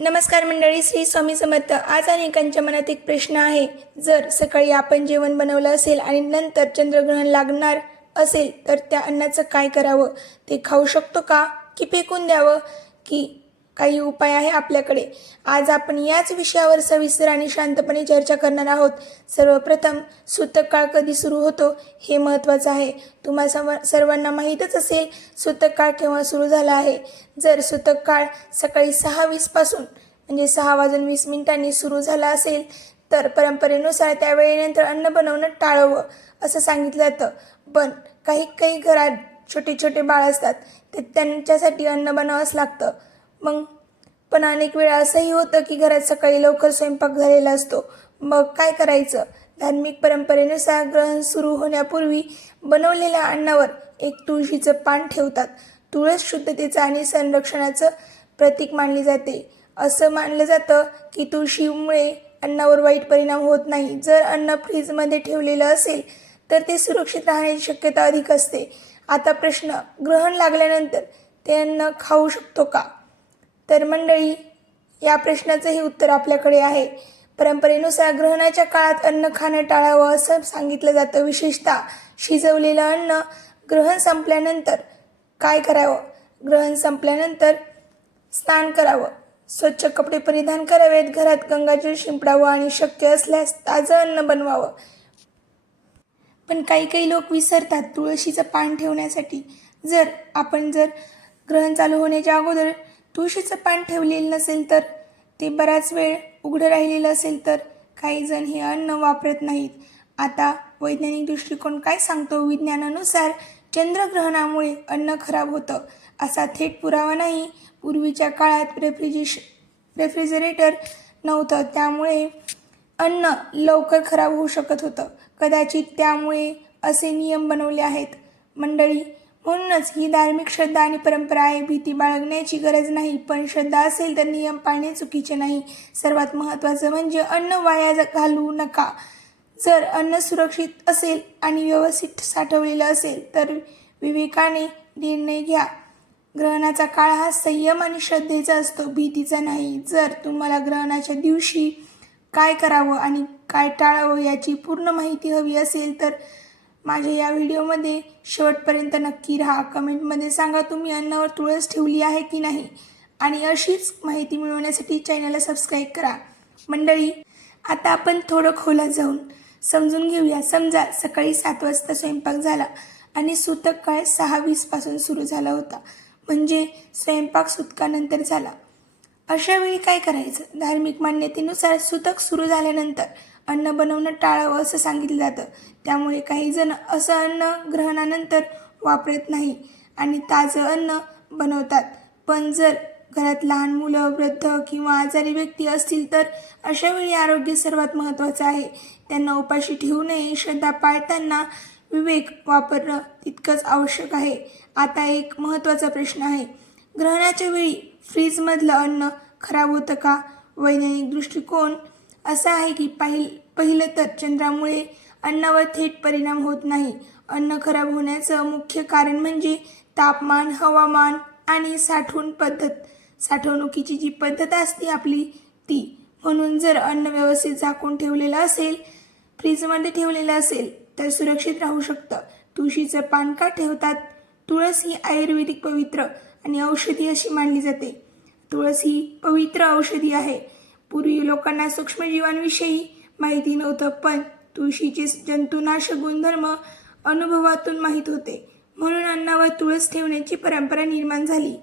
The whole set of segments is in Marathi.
नमस्कार मंडळी, श्री स्वामी समर्थ. आज अनेकांच्या मनात एक प्रश्न आहे. जर सकाळी आपण जेवण बनवलं असेल आणि नंतर चंद्रग्रहण लागणार असेल तर त्या अन्नाचं काय करावं? ते खाऊ शकतो का की फेकून द्यावं? की काही उपाय आहे आपल्याकडे? आज आपण याच विषयावर सविस्तर आणि शांतपणे चर्चा करणार आहोत. सर्वप्रथम सूतक काळ कधी सुरू होतो हे महत्त्वाचं आहे. तुम्हा सर्वांना माहीतच असेल सूतक काळ केव्हा सुरू झाला आहे. जर सूतक काळ सकाळी 6:20 पासून म्हणजे 6:20 सुरू झाला असेल तर परंपरेनुसार त्या वेळेनंतर अन्न बनवणं टाळावं असं सांगितलं जातं. पण काही घरात छोटे छोटे बाळ असतात, ते त्यांच्यासाठी अन्न बनवावंच लागतं. पण अनेक वेळा असंही होतं की घरात सकाळी लवकर स्वयंपाक झालेला असतो. मग काय करायचं? धार्मिक परंपरेनुसार ग्रहण सुरू होण्यापूर्वी बनवलेल्या अन्नावर एक तुळशीचं पान ठेवतात. तुळस शुद्धतेचं आणि संरक्षणाचं प्रतीक मानली जाते. असं मानलं जातं की तुळशीमुळे अन्नावर वाईट परिणाम होत नाही. जर अन्न फ्रीजमध्ये ठेवलेलं असेल तर ते सुरक्षित राहण्याची शक्यता अधिक असते. आता प्रश्न, ग्रहण लागल्यानंतर ते अन्न खाऊ शकतो का? तर मंडळी, या प्रश्नाचंही उत्तर आपल्याकडे आहे. परंपरेनुसार ग्रहणाच्या काळात अन्न खाणं टाळावं असं सांगितलं जातं. विशेषतः शिजवलेलं अन्न. ग्रहण संपल्यानंतर काय करावं? ग्रहण संपल्यानंतर स्नान करावं, स्वच्छ कपडे परिधान करावेत, घरात गंगाजल शिंपडावं आणि शक्य असल्यास ताजं अन्न बनवावं. पण काही लोक विसरतात तुळशीचं पान ठेवण्यासाठी. जर आपण ग्रहण चालू होण्याच्या अगोदर तुळशीचं पान ठेवलेलं नसेल तर ते बराच वेळ उघडं राहिलेलं असेल तर काही जण हे अन्न वापरत नाहीत. आता वैज्ञानिक दृष्टिकोन काय सांगतो? विज्ञानानुसार चंद्रग्रहणामुळे अन्न खराब होतं असा थेट पुरावा नाही. पूर्वीच्या काळात रेफ्रिजरेटर नव्हतं, त्यामुळे अन्न लवकर खराब होऊ शकत होतं. कदाचित त्यामुळे असे नियम बनवले आहेत. मंडळी, म्हणूनच ही धार्मिक श्रद्धा आणि परंपरा आहे. भीती बाळगण्याची गरज नाही, पण श्रद्धा असेल तर नियम पाळणे चुकीचे नाही. सर्वात महत्त्वाचं म्हणजे अन्न वाया घालवू नका. जर अन्न सुरक्षित असेल आणि व्यवस्थित साठवलेलं असेल तर विवेकाने निर्णय घ्या. ग्रहणाचा काळ हा संयम आणि श्रद्धेचा असतो, भीतीचा नाही. जर तुम्हाला ग्रहणाच्या दिवशी काय करावं आणि काय टाळावं याची पूर्ण माहिती हवी असेल तर माझ्या या व्हिडिओमध्ये शेवटपर्यंत नक्की राहा. कमेंटमध्ये सांगा तुम्ही अन्नावर तुळस ठेवली आहे की नाही, आणि अशीच माहिती मिळवण्यासाठी चॅनलला सबस्क्राईब करा. मंडळी, आता आपण थोडं खोलात जाऊन समजून घेऊया. समजा सकाळी 7 वाजता स्वयंपाक झाला आणि सूतक काळ 6:20 पासून सुरू झाला होता, म्हणजे स्वयंपाक सुतकानंतर झाला. अशा वेळी काय करायचं? धार्मिक मान्यतेनुसार सूतक सुरू झाल्यानंतर अन्न बनवणं टाळावं असं सांगितलं जातं. त्यामुळे काही जण असं अन्न ग्रहणानंतर वापरत नाही आणि ताजं अन्न बनवतात. पण जर घरात लहान मुलं, वृद्ध किंवा आजारी व्यक्ती असतील तर अशा वेळी आरोग्य सर्वात महत्त्वाचं आहे. त्यांना उपाशी ठेवू नये. श्रद्धा पाळताना विवेक वापरणं तितकंच आवश्यक आहे. आता एक महत्त्वाचा प्रश्न आहे. ग्रहणाच्या वेळी फ्रीजमधलं अन्न खराब होतं का? वैज्ञानिक दृष्टिकोन असा आहे की पहिलं तर चंद्रामुळे अन्नावर थेट परिणाम होत नाही. अन्न खराब होण्याचं मुख्य कारण म्हणजे तापमान, हवामान आणि साठवणुकीची जी पद्धत असते आपली ती. म्हणून जर अन्न व्यवस्थित झाकून ठेवलेलं असेल, फ्रीजमध्ये ठेवलेलं असेल तर सुरक्षित राहू शकतं. तुळशीचं पान का ठेवतात? तुळस ही आयुर्वेदिक पवित्र आणि औषधी अशी मानली जाते. तुळस ही पवित्र औषधी आहे. पूर्वी लोकांना सूक्ष्मजीवांविषयी माहिती नव्हतं, पण तुळशीचे जंतुनाशक गुणधर्म अनुभवातून माहीत होते. म्हणून अन्नावर तुळस ठेवण्याची परंपरा निर्माण झाली.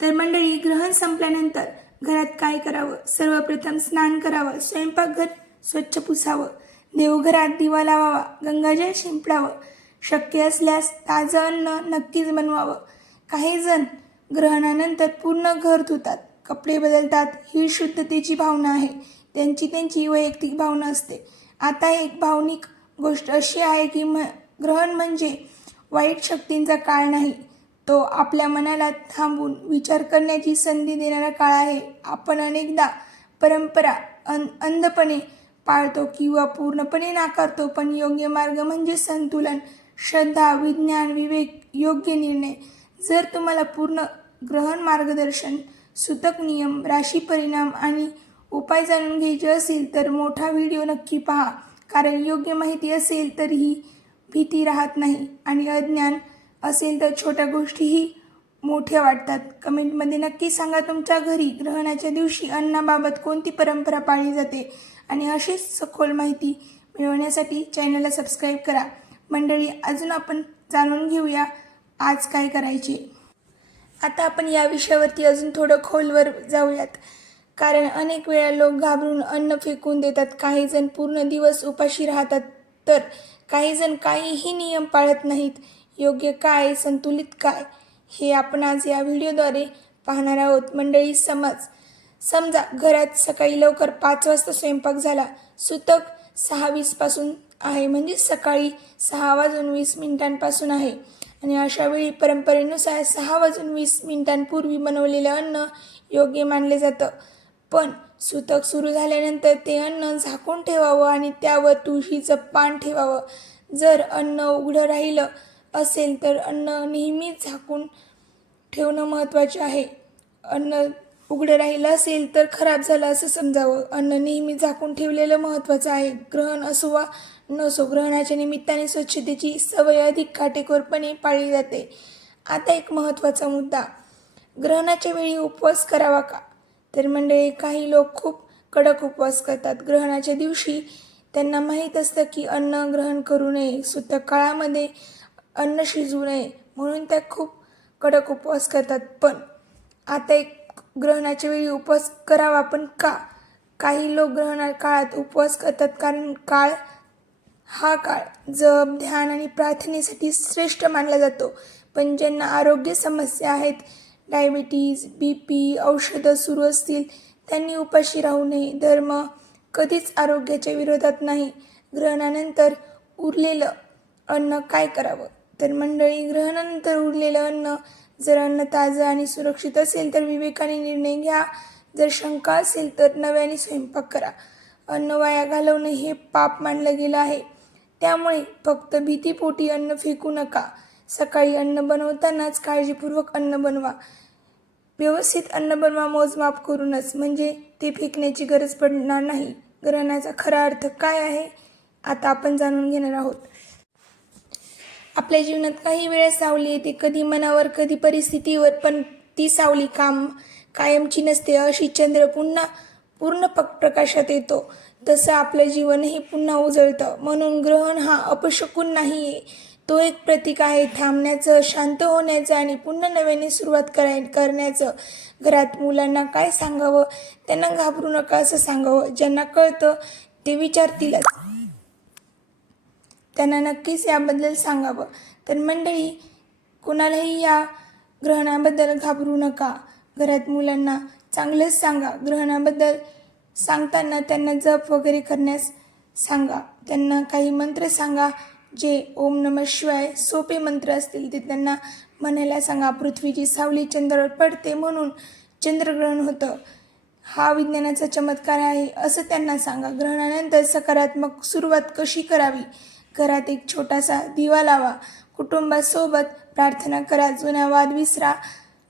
तर मंडळी, ग्रहण संपल्यानंतर घरात काय करावं? सर्वप्रथम स्नान करावं, स्वयंपाकघर स्वच्छ पुसावं, देवघरात दिवा लावावा, गंगाजल शिंपडावं, शक्य असल्यास ताजं अन्न नक्कीच बनवावं. काही जण ग्रहणानंतर पूर्ण घर धुतात, कपडे बदलतात. ही शुद्धतेची भावना आहे. त्यांची वैयक्तिक भावना असते. आता एक भावनिक गोष्ट अशी आहे की ग्रहण म्हणजे वाईट शक्तींचा काळ नाही, तो आपल्या मनाला थांबून विचार करण्याची संधी देणारा काळ आहे. आपण अनेकदा परंपरा अंधपणे पाळतो किंवा पूर्णपणे नाकारतो, पण योग्य मार्ग म्हणजे संतुलन, श्रद्धा, विज्ञान, विवेक, योग्य निर्णय. जर तुम्हाला पूर्ण ग्रहण मार्गदर्शन सूतक नियम, राशी परिणाम आणि उपाय जाणून घ्यायचे असेल तर मोठा व्हिडिओ नक्की पहा, कारण योग्य माहिती असेल तर ही भीती राहत नाही आणि अज्ञान असेल तर छोट्या गोष्टीही मोठ्या वाटतात. कमेंटमध्ये नक्की सांगा तुमच्या घरी ग्रहणाच्या दिवशी अन्नाबाबत कोणती परंपरा पाळली जाते आणि अशीच सखोल माहिती मिळवण्यासाठी चॅनलला सबस्क्राईब करा. मंडळी, अजून आपण जाणून घेऊया आज काय करायचे. आता आपण या विषयावरती अजून थोडं खोलवर जाऊयात, कारण अनेक वेळा लोक घाबरून अन्न फेकून देतात. काही जण पूर्ण दिवस उपाशी राहतात, तर काही जण काहीही नियम पाळत नाहीत. योग्य काय, संतुलित काय, हे आपण आज या व्हिडिओद्वारे पाहणार आहोत. मंडळी, समजा घरात सकाळी लवकर 5 वाजता स्वयंपाक झाला. सूतक 6:20 पासून आहे, म्हणजे सकाळी 6:20 आहे आणि अशा वेळी परंपरेनुसार 6:20 बनवलेलं अन्न योग्य मानले जातं. पण सूतक सुरू झाल्यानंतर ते अन्न झाकून ठेवावं आणि त्यावर तुळशीचं पान ठेवावं. जर अन्न उघडं राहिलं असेल तर अन्न नेहमीच झाकून ठेवणं महत्त्वाचे आहे. अन्न उघडं राहिलं असेल तर खराब झालं असं समजावं. अन्न नेहमी झाकून ठेवलेलं महत्त्वाचं आहे. ग्रहण असो वा नसो, ग्रहणाच्या निमित्ताने स्वच्छतेची सवय अधिक काटेकोरपणे पाळली जाते. आता एक महत्त्वाचा मुद्दा, ग्रहणाच्या वेळी उपवास करावा का? तर मंडळी, काही लोक खूप कडक उपवास करतात. ग्रहणाच्या दिवशी त्यांना माहीत असतं की अन्न ग्रहण करू नये, सूतक काळामध्ये अन्न शिजवू नये, म्हणून त्या खूप कडक उपवास करतात. पण आता एक, ग्रहणाच्या वेळी उपवास करावा पण का? काही लोक ग्रहणा काळात उपवास करतात कारण हा काळ जप, ध्यान आणि प्रार्थनेसाठी श्रेष्ठ मानला जातो. पण ज्यांना आरोग्य समस्या आहेत, डायबिटीज, BP, औषधं सुरू असतील, त्यांनी उपाशी राहू नये. धर्म कधीच आरोग्याच्या विरोधात नाही. ग्रहणानंतर उरलेलं अन्न काय करावं? तर मंडळी, ग्रहणानंतर उरलेलं अन्न, जर अन्न ताजं आणि सुरक्षित असेल तर विवेकाने निर्णय घ्या. जर शंका असेल तर नव्याने स्वयंपाक करा. अन्न वाया घालवणं हे पाप मानलं गेलं आहे. त्यामुळे फक्त भीतीपोटी अन्न फेकू नका. सकाळी अन्न बनवतानाच काळजीपूर्वक अन्न बनवा. व्यवस्थित अन्न बनवा, मोजमाप करूनच, म्हणजे ते फेकण्याची गरज पडणार नाही. ग्रहणाचा खरा अर्थ काय आहे आता आपण जाणून घेणार आहोत. आपल्या जीवनात काही वेळेस सावली येते, कधी मनावर कधी परिस्थितीवर, पण ती सावली कायमची नसते. अशी चंद्र पूर्ण प्रकाशात येतो, तसं आपलं जीवनही पुन्हा उजळतं. म्हणून ग्रहण हा अपशकुन नाही आहे, तो एक प्रतीक आहे थांबण्याचं, शांत होण्याचं आणि पुन्हा नव्याने सुरुवात करण्याचं. घरात मुलांना काय सांगावं? त्यांना घाबरू नका असं सांगावं. ज्यांना कळतं ते विचारतीलच, त्यांना नक्कीच याबद्दल सांगावं. तर मंडळी, कुणालाही या ग्रहणाबद्दल घाबरू नका. घरात मुलांना चांगलंच सांगा. ग्रहणाबद्दल सांगताना त्यांना जप वगैरे करण्यास सांगा. त्यांना काही मंत्र सांगा, जे ओम नमः शिवाय सोपे मंत्र असतील ते त्यांना म्हणायला सांगा. पृथ्वीची सावली चंद्रावर पडते म्हणून चंद्रग्रहण होतं, हा विज्ञानाचा चमत्कार आहे असं त्यांना सांगा. ग्रहणानंतर सकारात्मक सुरुवात कशी करावी? घरात एक छोटासा दिवा लावा. कुटुंबासोबत प्रार्थना करा. जुना वाद विसरा,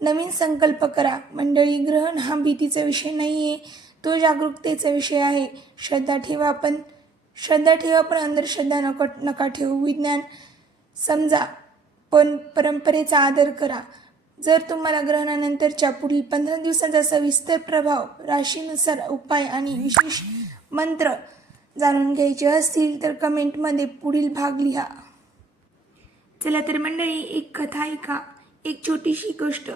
नवीन संकल्प करा. मंडळी, ग्रहण हा भीतीचा विषय नाही आहे, तो जागरूकतेचा विषय आहे. श्रद्धा ठेवा पण अंधश्रद्धा नका ठेवू. विज्ञान समजा पण परंपरेचा आदर करा. जर तुम्हाला ग्रहणानंतरच्या पुढील 15 दिवसांचा सविस्तर प्रभाव, राशीनुसार उपाय आणि विशेष मंत्र जाणून घ्यायचे असतील तर कमेंटमध्ये पुढील भाग लिहा. चला तर मंडळी, एक कथा ऐका. एक छोटीशी गोष्ट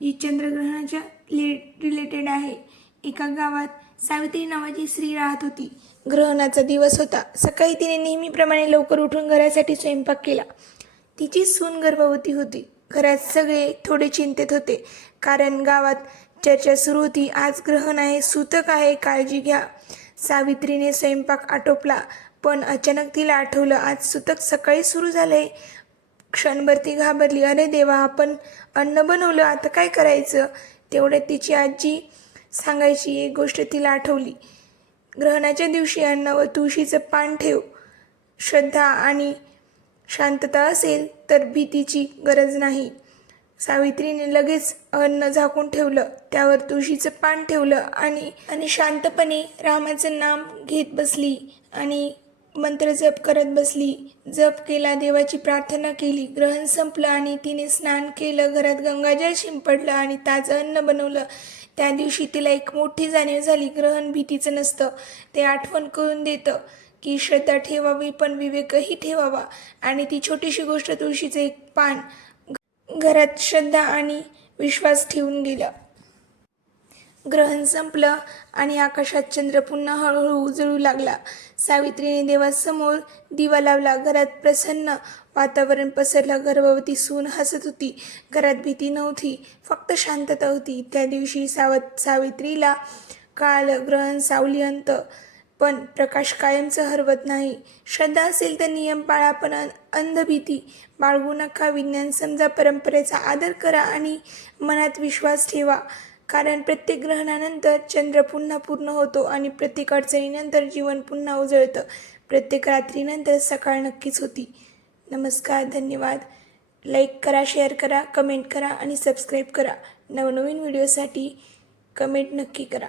जी चंद्रग्रहणाच्या रिलेटेड आहे. एका गावात सावित्री नावाची स्त्री राहत होती. ग्रहणाचा दिवस होता. सकाळी तिने नेहमीप्रमाणे लवकर उठून घरासाठी स्वयंपाक केला. तिची सून गर्भवती होती. घरात सगळे थोडे चिंतेत होते, कारण गावात चर्चा सुरू होती, आज ग्रहण आहे, सूतक आहे, काळजी घ्या. सावित्रीने स्वयंपाक आटोपला, पण अचानक तिला आठवलं, आज सूतक सकाळी सुरू झालंय. क्षणभर ती घाबरली. अरे देवा, आपण अन्न बनवलं, आता काय करायचं? तेवढ्यात तिची आजी सांगायची एक गोष्ट तिला आठवली. ग्रहणाच्या दिवशी अन्न व तुळशीचं पान ठेव. श्रद्धा आणि शांतता असेल तर भीतीची गरज नाही. सावित्रीने लगेच अन्न झाकून ठेवलं, त्यावर तुळशीचं पान ठेवलं आणि शांतपणे रामाचं नाम घेत बसली आणि मंत्र जप करत बसली. जप केला, देवाची प्रार्थना केली. ग्रहण संपलं आणि तिने स्नान केलं, घरात गंगाजल शिंपडलं आणि ताजं अन्न बनवलं. त्या दिवशी तिला एक मोठी जाणीव झाली. ग्रहण भीतीचं नसतं, ते आठवण करून देतं की श्रद्धा ठेवावी पण विवेकही ठेवावा. आणि ती छोटीशी गोष्ट, तुळशीचं एक पान, घरात श्रद्धा आणि विश्वास ठेवून गेलं. ग्रहण संपलं आणि आकाशात चंद्र पुन्हा हळूहळू उजळू लागला. सावित्रीने देवासमोर दिवा लावला. घरात प्रसन्न वातावरण पसरलं. गर्भवती सून हसत होती. घरात भीती नव्हती, फक्त शांतता होती. त्या दिवशी सावित्रीला कळालं, ग्रहण सावली अंत, पण प्रकाश कायमचं हरवत नाही. श्रद्धा असेल तर नियम पाळा, पण अंधभीती बाळगू नका. विज्ञान समजा, परंपरेचा आदर करा आणि मनात विश्वास ठेवा. कारण प्रत्येक ग्रहणानंतर चंद्र पुन्हा पूर्ण होतो आणि प्रत्येक अडचणीनंतर जीवन पुन्हा उजळतं. प्रत्येक रात्रीनंतर सकाळ नक्कीच होती. नमस्कार, धन्यवाद. लाईक करा, शेअर करा, कमेंट करा आणि सबस्क्राईब करा. नवनवीन व्हिडिओसाठी कमेंट नक्की करा.